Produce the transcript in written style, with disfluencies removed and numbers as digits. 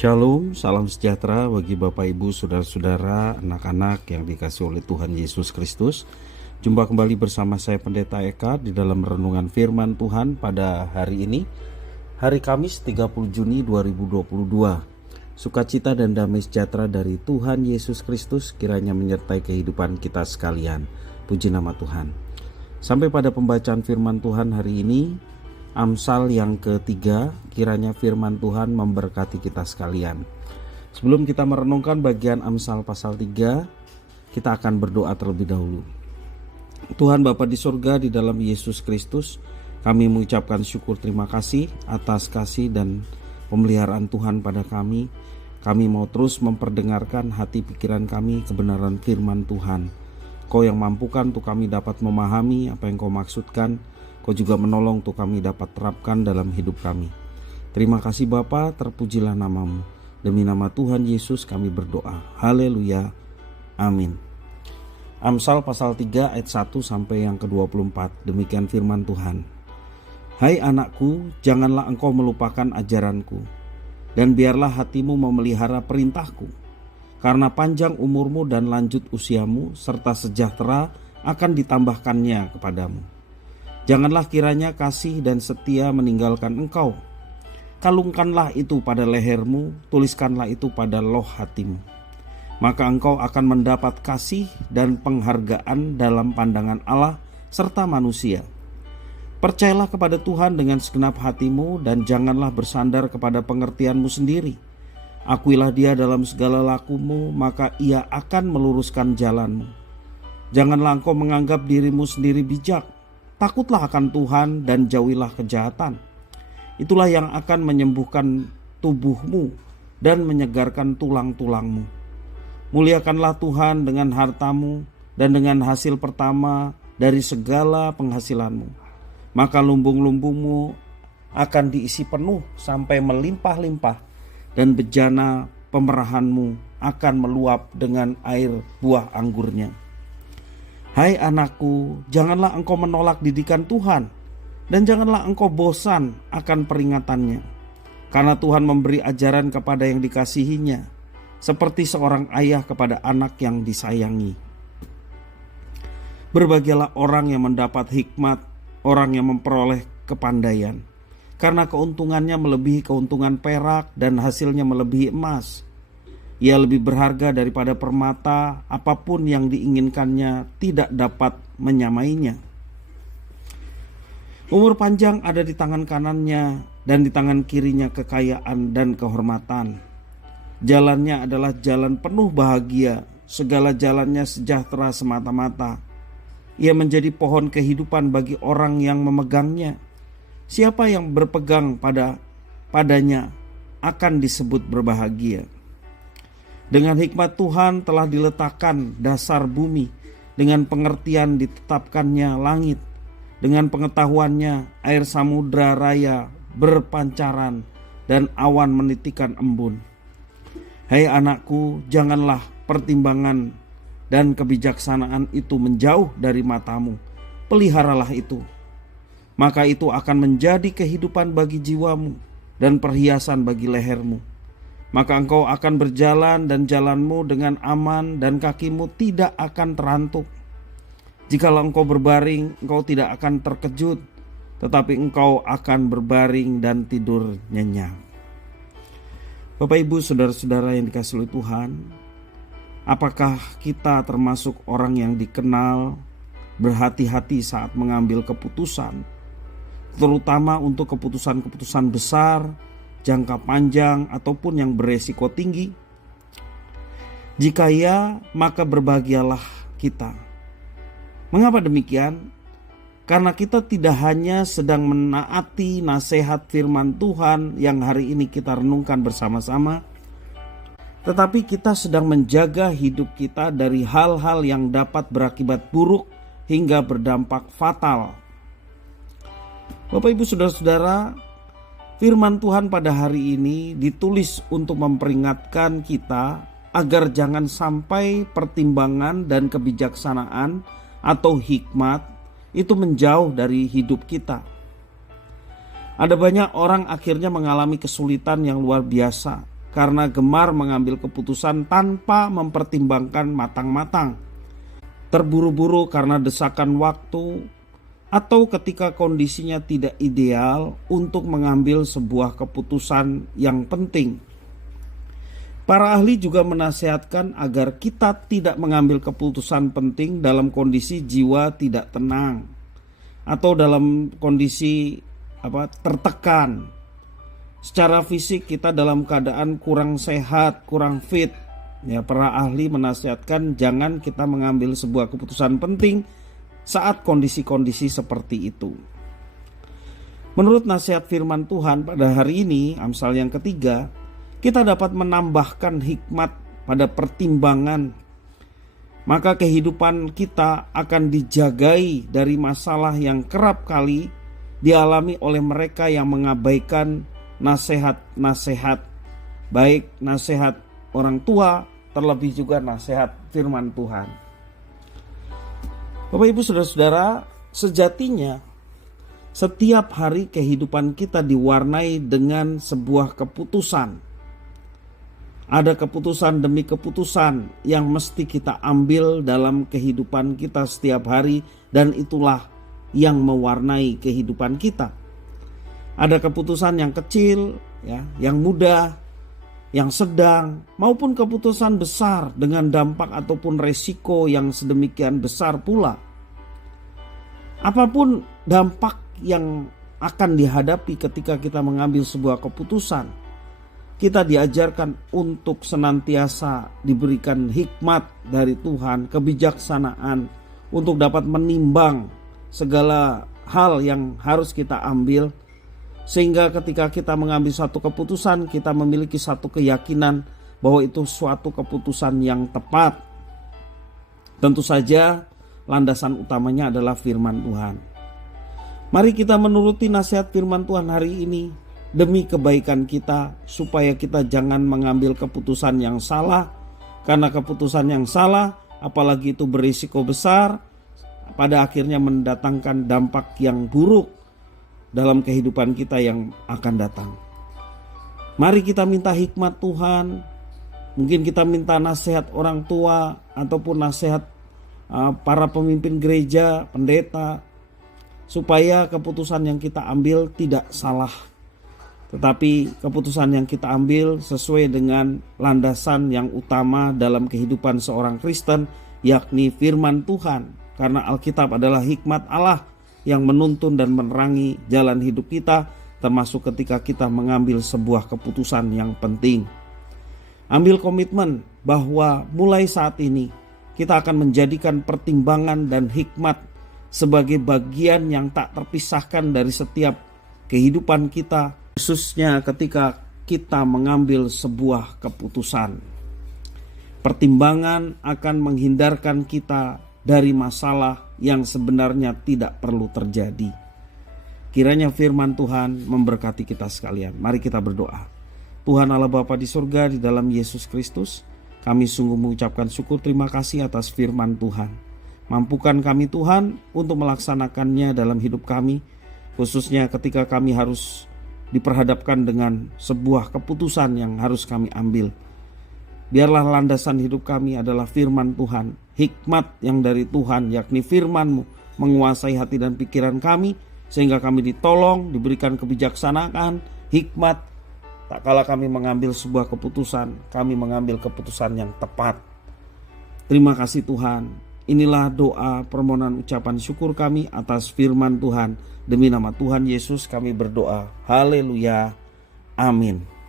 Shalom, salam sejahtera bagi Bapak Ibu, Saudara-saudara, anak-anak yang dikasihi oleh Tuhan Yesus Kristus. Jumpa kembali bersama saya Pendeta Eka di dalam renungan firman Tuhan pada hari ini, hari Kamis 30 Juni 2022. Sukacita dan damai sejahtera dari Tuhan Yesus Kristus kiranya menyertai kehidupan kita sekalian. Puji nama Tuhan. Sampai pada pembacaan firman Tuhan hari ini, Amsal yang ketiga, kiranya firman Tuhan memberkati kita sekalian. Sebelum kita merenungkan bagian Amsal pasal 3, kita akan berdoa terlebih dahulu. Tuhan Bapa di surga, di dalam Yesus Kristus, kami mengucapkan syukur terima kasih atas kasih dan pemeliharaan Tuhan pada kami. Kami mau terus memperdengarkan hati pikiran kami kebenaran firman Tuhan. Kau yang mampukan untuk kami dapat memahami apa yang Kau maksudkan. Kau juga menolong untuk kami dapat terapkan dalam hidup kami. Terima kasih Bapa, terpujilah namamu. Demi nama Tuhan Yesus kami berdoa. Haleluya. Amin. Amsal pasal 3 ayat 1 sampai yang ke-24. Demikian firman Tuhan. Hai anakku, janganlah engkau melupakan ajaranku, dan biarlah hatimu memelihara perintahku. Karena panjang umurmu dan lanjut usiamu, serta sejahtera akan ditambahkannya kepadamu. Janganlah kiranya kasih dan setia meninggalkan engkau. Kalungkanlah itu pada lehermu, tuliskanlah itu pada loh hatimu. Maka engkau akan mendapat kasih dan penghargaan dalam pandangan Allah serta manusia. Percayalah kepada Tuhan dengan segenap hatimu dan janganlah bersandar kepada pengertianmu sendiri. Akuilah Dia dalam segala lakumu, maka Ia akan meluruskan jalanmu. Janganlah engkau menganggap dirimu sendiri bijak. Takutlah akan Tuhan dan jauhilah kejahatan. Itulah yang akan menyembuhkan tubuhmu dan menyegarkan tulang-tulangmu. Muliakanlah Tuhan dengan hartamu dan dengan hasil pertama dari segala penghasilanmu. Maka lumbung-lumbungmu akan diisi penuh sampai melimpah-limpah, dan bejana pemerahanmu akan meluap dengan air buah anggurnya. Hai anakku, janganlah engkau menolak didikan Tuhan, dan janganlah engkau bosan akan peringatannya. Karena Tuhan memberi ajaran kepada yang dikasihinya, seperti seorang ayah kepada anak yang disayangi. Berbahagialah orang yang mendapat hikmat, orang yang memperoleh kepandaian, karena keuntungannya melebihi keuntungan perak dan hasilnya melebihi emas. Ia lebih berharga daripada permata, apapun yang diinginkannya tidak dapat menyamainya. Umur panjang ada di tangan kanannya, dan di tangan kirinya kekayaan dan kehormatan. Jalannya adalah jalan penuh bahagia, segala jalannya sejahtera semata-mata. Ia menjadi pohon kehidupan bagi orang yang memegangnya. Siapa yang berpegang padanya akan disebut berbahagia. Dengan hikmat Tuhan telah diletakkan dasar bumi, dengan pengertian ditetapkannya langit, dengan pengetahuannya air samudra raya berpancaran dan awan menitikan embun. Hai anakku, janganlah pertimbangan dan kebijaksanaan itu menjauh dari matamu, peliharalah itu. Maka itu akan menjadi kehidupan bagi jiwamu dan perhiasan bagi lehermu. Maka engkau akan berjalan dan jalanmu dengan aman dan kakimu tidak akan terantuk. Jikalau engkau berbaring, engkau tidak akan terkejut, tetapi engkau akan berbaring dan tidur nyenyak. Bapak Ibu, saudara-saudara yang dikasihi oleh Tuhan, apakah kita termasuk orang yang dikenal berhati-hati saat mengambil keputusan, terutama untuk keputusan-keputusan besar, jangka panjang ataupun yang beresiko tinggi? Jika ya, maka berbahagialah kita. Mengapa demikian? Karena kita tidak hanya sedang menaati nasihat firman Tuhan yang hari ini kita renungkan bersama-sama, tetapi kita sedang menjaga hidup kita dari hal-hal yang dapat berakibat buruk hingga berdampak fatal. Bapak Ibu saudara-saudara, firman Tuhan pada hari ini ditulis untuk memperingatkan kita agar jangan sampai pertimbangan dan kebijaksanaan atau hikmat itu menjauh dari hidup kita. Ada banyak orang akhirnya mengalami kesulitan yang luar biasa karena gemar mengambil keputusan tanpa mempertimbangkan matang-matang, terburu-buru karena desakan waktu, atau ketika kondisinya tidak ideal untuk mengambil sebuah keputusan yang penting. Para ahli juga menasihatkan agar kita tidak mengambil keputusan penting dalam kondisi jiwa tidak tenang atau dalam kondisi tertekan. Secara fisik kita dalam keadaan kurang sehat, kurang fit. Ya, para ahli menasihatkan jangan kita mengambil sebuah keputusan penting saat kondisi-kondisi seperti itu. Menurut nasihat firman Tuhan pada hari ini, Amsal yang ketiga, kita dapat menambahkan hikmat pada pertimbangan. Maka kehidupan kita akan dijagai dari masalah yang kerap kali dialami oleh mereka yang mengabaikan nasihat-nasihat, baik nasihat orang tua, terlebih juga nasihat firman Tuhan. Bapak Ibu Saudara-saudara, sejatinya setiap hari kehidupan kita diwarnai dengan sebuah keputusan. Ada keputusan demi keputusan yang mesti kita ambil dalam kehidupan kita setiap hari, dan itulah yang mewarnai kehidupan kita. Ada keputusan yang kecil, yang mudah, yang sedang, maupun keputusan besar dengan dampak ataupun resiko yang sedemikian besar pula. Apapun dampak yang akan dihadapi ketika kita mengambil sebuah keputusan, kita diajarkan untuk senantiasa diberikan hikmat dari Tuhan, kebijaksanaan untuk dapat menimbang segala hal yang harus kita ambil, sehingga ketika kita mengambil satu keputusan, kita memiliki satu keyakinan bahwa itu suatu keputusan yang tepat. Tentu saja landasan utamanya adalah firman Tuhan. Mari kita menuruti nasihat firman Tuhan hari ini demi kebaikan kita, supaya kita jangan mengambil keputusan yang salah, karena keputusan yang salah, apalagi itu berisiko besar, pada akhirnya mendatangkan dampak yang buruk dalam kehidupan kita yang akan datang. Mari kita minta hikmat Tuhan. Mungkin kita minta nasihat orang tua ataupun nasihat para pemimpin gereja, pendeta, supaya keputusan yang kita ambil tidak salah, tetapi keputusan yang kita ambil sesuai dengan landasan yang utama dalam kehidupan seorang Kristen, yakni firman Tuhan. Karena Alkitab adalah hikmat Allah yang menuntun dan menerangi jalan hidup kita, termasuk ketika kita mengambil sebuah keputusan yang penting. Ambil komitmen bahwa mulai saat ini kita akan menjadikan pertimbangan dan hikmat sebagai bagian yang tak terpisahkan dari setiap kehidupan kita, khususnya ketika kita mengambil sebuah keputusan. Pertimbangan akan menghindarkan kita dari masalah yang sebenarnya tidak perlu terjadi. Kiranya firman Tuhan memberkati kita sekalian. Mari kita berdoa. Tuhan Allah Bapa di surga, di dalam Yesus Kristus, kami sungguh mengucapkan syukur terima kasih atas firman Tuhan. Mampukan kami Tuhan untuk melaksanakannya dalam hidup kami, khususnya ketika kami harus diperhadapkan dengan sebuah keputusan yang harus kami ambil. Biarlah landasan hidup kami adalah firman Tuhan, hikmat yang dari Tuhan, yakni firman-Mu menguasai hati dan pikiran kami, sehingga kami ditolong, diberikan kebijaksanaan, hikmat. Tak kala kami mengambil sebuah keputusan, kami mengambil keputusan yang tepat. Terima kasih Tuhan. Inilah doa permohonan ucapan syukur kami atas firman Tuhan. Demi nama Tuhan Yesus kami berdoa. Haleluya. Amin.